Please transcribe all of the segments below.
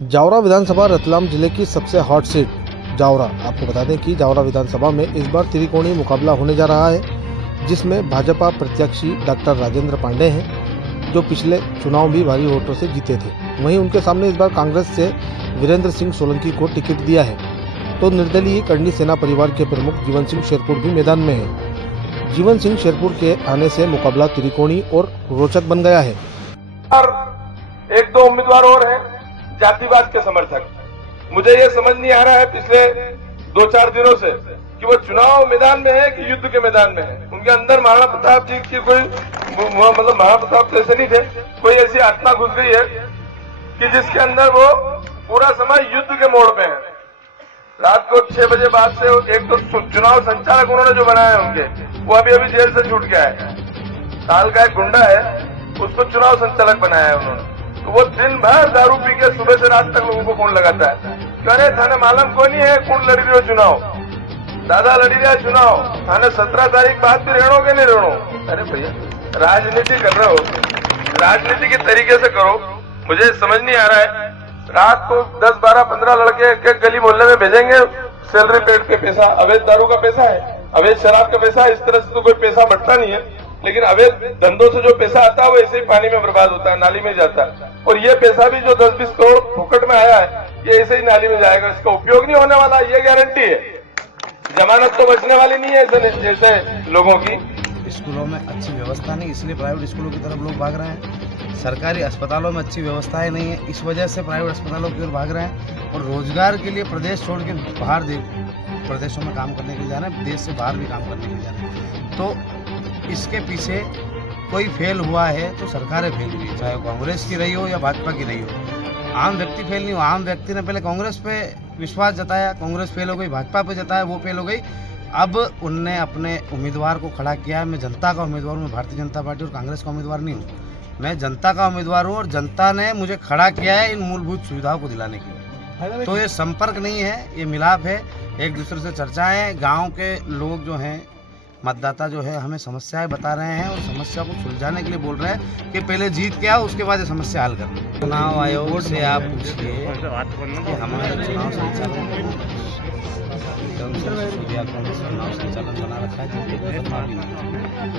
जावरा विधानसभा रतलाम जिले की सबसे हॉट सीट जावरा। आपको बता दें कि जावरा विधानसभा में इस बार त्रिकोणीय मुकाबला होने जा रहा है, जिसमें भाजपा प्रत्याशी डॉक्टर राजेंद्र पांडे हैं, जो पिछले चुनाव भी भारी वोटों से जीते थे। वहीं उनके सामने इस बार कांग्रेस से वीरेंद्र सिंह सोलंकी को टिकट दिया है, तो निर्दलीय करनी सेना परिवार के प्रमुख जीवन सिंह शेरपुर भी मैदान में है। जीवन सिंह शेरपुर के आने से मुकाबला त्रिकोणीय और रोचक बन गया है। और एक दो उम्मीदवार और हैं जातिवाद के समर्थक। मुझे ये समझ नहीं आ रहा है पिछले 2-4 दिनों से कि वो चुनाव मैदान में है कि युद्ध के मैदान में है। उनके अंदर महाराणा प्रताप जी की कोई मतलब महाराणा प्रताप जैसे नहीं थे, कोई ऐसी आत्मा घुस गई है कि जिसके अंदर वो पूरा समय युद्ध के मोड़ पे है। रात को 6 बजे बाद से एक तो चुनाव संचालक उन्होंने जो बनाया है उनके, वो अभी जेल से छूट गया है। साल का एक गुंडा है, उसको चुनाव संचालक बनाया है उन्होंने। तो वो दिन भर दारू पी के सुबह से रात तक लोगों को फोन लगाता है, अरे थाने मालूम कोई नहीं है कौन लड़ी रहे हो चुनाव, दादा लड़ी रहा है चुनाव, थाने 17 तारीख बाद भी रेणो के नहीं रेणो। अरे भैया राजनीति कर रहे हो, राजनीति के तरीके से करो। मुझे समझ नहीं आ रहा है, रात को 10, 12, 15 लड़के एक गली मोहल्ले में भेजेंगे, सैलरी पेड के पैसा, अवैध दारू का पैसा है, अवैध शराब का पैसा है। इस तरह से तो कोई पैसा बढ़ता नहीं है, लेकिन अवैध धंधों से जो पैसा आता है वो ऐसे ही पानी में बर्बाद होता है, नाली में जाता है। और ये पैसा भी जो 10-20 करोड़ फोकट में आया है, ये ऐसे ही नाली में जाएगा, इसका उपयोग नहीं होने वाला, ये गारंटी है। जमानत तो बचने वाली नहीं है जैसे लोगों की। स्कूलों में अच्छी व्यवस्था नहीं, इसलिए प्राइवेट स्कूलों की तरफ लोग भाग रहे हैं। सरकारी अस्पतालों में अच्छी व्यवस्थाएं नहीं है, इस वजह से प्राइवेट अस्पतालों की ओर भाग रहे हैं। और रोजगार के लिए प्रदेश छोड़ के बाहर प्रदेशों में काम करने के लिए जा रहे हैं, देश से बाहर भी काम करने के लिए जा रहे हैं। तो इसके पीछे कोई फेल हुआ है तो सरकारें फेल हुई, चाहे कांग्रेस की रही हो या भाजपा की रही हो। आम व्यक्ति फेल नहीं हुआ। आम व्यक्ति ने पहले कांग्रेस पे विश्वास जताया, कांग्रेस फेल हो गई, भाजपा पे जताया, वो फेल हो गई। अब उनने अपने उम्मीदवार को खड़ा किया है। मैं जनता का उम्मीदवार हूँ, मैं भारतीय जनता पार्टी और कांग्रेस का उम्मीदवार नहीं हूँ, मैं जनता का उम्मीदवार हूँ। और जनता ने मुझे खड़ा किया है इन मूलभूत सुविधाओं को दिलाने के लिए। तो ये संपर्क नहीं है, ये मिलाप है, एक दूसरे से चर्चाएं। गाँव के लोग जो हैं, मतदाता जो है, हमें समस्याएं बता रहे हैं और समस्या को सुलझाने के लिए बोल रहे हैं कि पहले जीत के आओ, उसके बाद ये समस्या हल करना। चुनाव आयोग से आप पूछिए कि हमारे चुनाव संचालन चुनाव संचालन बना रखा है।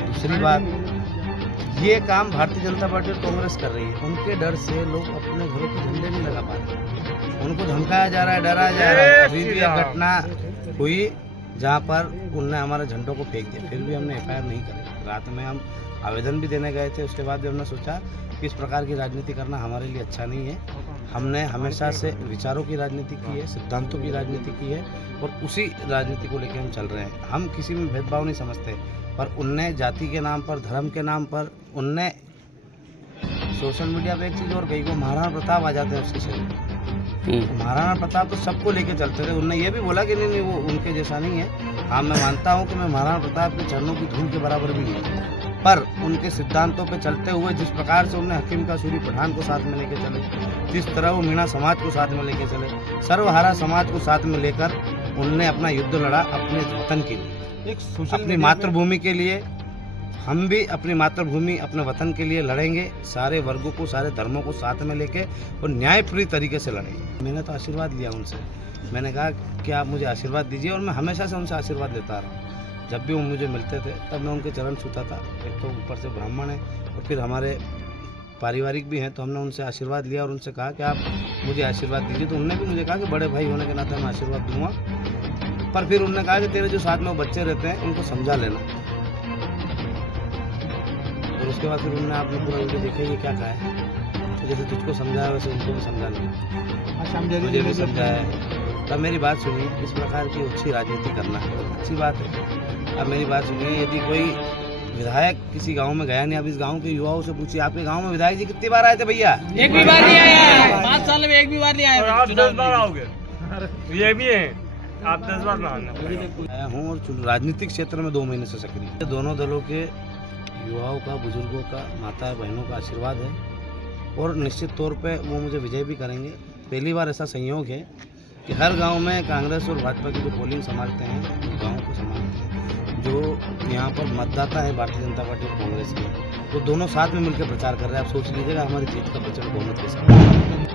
दूसरी बात, ये काम भारतीय जनता पार्टी और कांग्रेस कर रही है। उनके डर से लोग अपने घरों के झंडे नहीं लगा पा रहे, उनको धमकाया जा रहा है, डराया जा रहा है। अभी भी एक घटना हुई जहाँ पर उनने हमारे झंडों को फेंक दिया, फिर भी हमने FIR नहीं करी। रात में हम आवेदन भी देने गए थे, उसके बाद भी हमने सोचा कि इस प्रकार की राजनीति करना हमारे लिए अच्छा नहीं है। हमने हमेशा से विचारों की राजनीति की है, सिद्धांतों की राजनीति की है, और उसी राजनीति को लेकर हम चल रहे हैं। हम किसी में भेदभाव नहीं समझते, पर उनने जाति के नाम पर, धर्म के नाम पर, उनने सोशल मीडिया पे एक चीज़ और कही को महाराणा प्रताप आ जाते हैं उसके शरीर। महाराणा प्रताप तो सबको लेके चलते थे। उन्होंने ये भी बोला कि नहीं वो उनके जैसा नहीं है। हाँ, मैं मानता हूँ कि मैं महाराणा प्रताप के चरणों की धूल के बराबर भी नहीं, पर उनके सिद्धांतों पे चलते हुए जिस प्रकार से उन्होंने हकीम का सूरी पठान को साथ में लेके चले, जिस तरह वो मीणा समाज को साथ में लेके चले, सर्वहारा समाज को साथ में लेकर उनने अपना युद्ध लड़ा अपने वतन के लिए, अपनी मातृभूमि के लिए। हम भी अपनी मातृभूमि, अपने वतन के लिए लड़ेंगे, सारे वर्गों को, सारे धर्मों को साथ में लेके, और न्यायपूर्ण तरीके से लड़ेंगे। मैंने तो आशीर्वाद लिया उनसे, मैंने कहा कि आप मुझे आशीर्वाद दीजिए, और मैं हमेशा से उनसे आशीर्वाद लेता रहा। जब भी वो मुझे मिलते थे तब मैं उनके चरण छूता था। एक तो ऊपर से ब्राह्मण है और फिर हमारे पारिवारिक भी हैं, तो हमने उनसे आशीर्वाद लिया और उनसे कहा कि आप मुझे आशीर्वाद दीजिए। तो उनने भी मुझे कहा कि बड़े भाई होने के नाते मैं आशीर्वाद दूंगा, पर फिर उन्होंने कहा कि तेरे जो साथ में वो बच्चे रहते हैं उनको समझा लेना। और उसके बाद फिर उन्होंने आपने पूरा वीडियो देखा, ये क्या कहा है, तो जैसे तुझको समझाया वैसे उनको भी समझाना, मुझे भी समझाया। तब मेरी बात सुनिए, इस प्रकार की अच्छी राजनीति करना अच्छी बात है। अब मेरी बात सुनिए, यदि कोई विधायक किसी गांव में गया नहीं, अब इस गांव के युवाओं से पूछिए, आपके गांव में विधायक जी कितनी बार आए थे भैया? एक भी बार नहीं आया, 5 साल में एक भी बार नहीं आया। आप 10 बार आओगे, ये भी है, आप 10 बार आया हूँ। और राजनीतिक क्षेत्र में 2 महीने से सक्रिय। दोनों दलों के युवाओं का, बुजुर्गों का, माता बहनों का आशीर्वाद है, और निश्चित तौर पे वो मुझे विजय भी करेंगे। पहली बार ऐसा संयोग है कि हर गांव में कांग्रेस और भाजपा की जो पोलिंग संभालते हैं, उस गाँव को संभालते हैं, जो यहाँ पर मतदाता है भारतीय जनता पार्टी और कांग्रेस के, वो दोनों साथ में मिलकर प्रचार कर रहे हैं। आप सोच लीजिएगा हमारी जीत का प्रचंड बहुमत के साथ।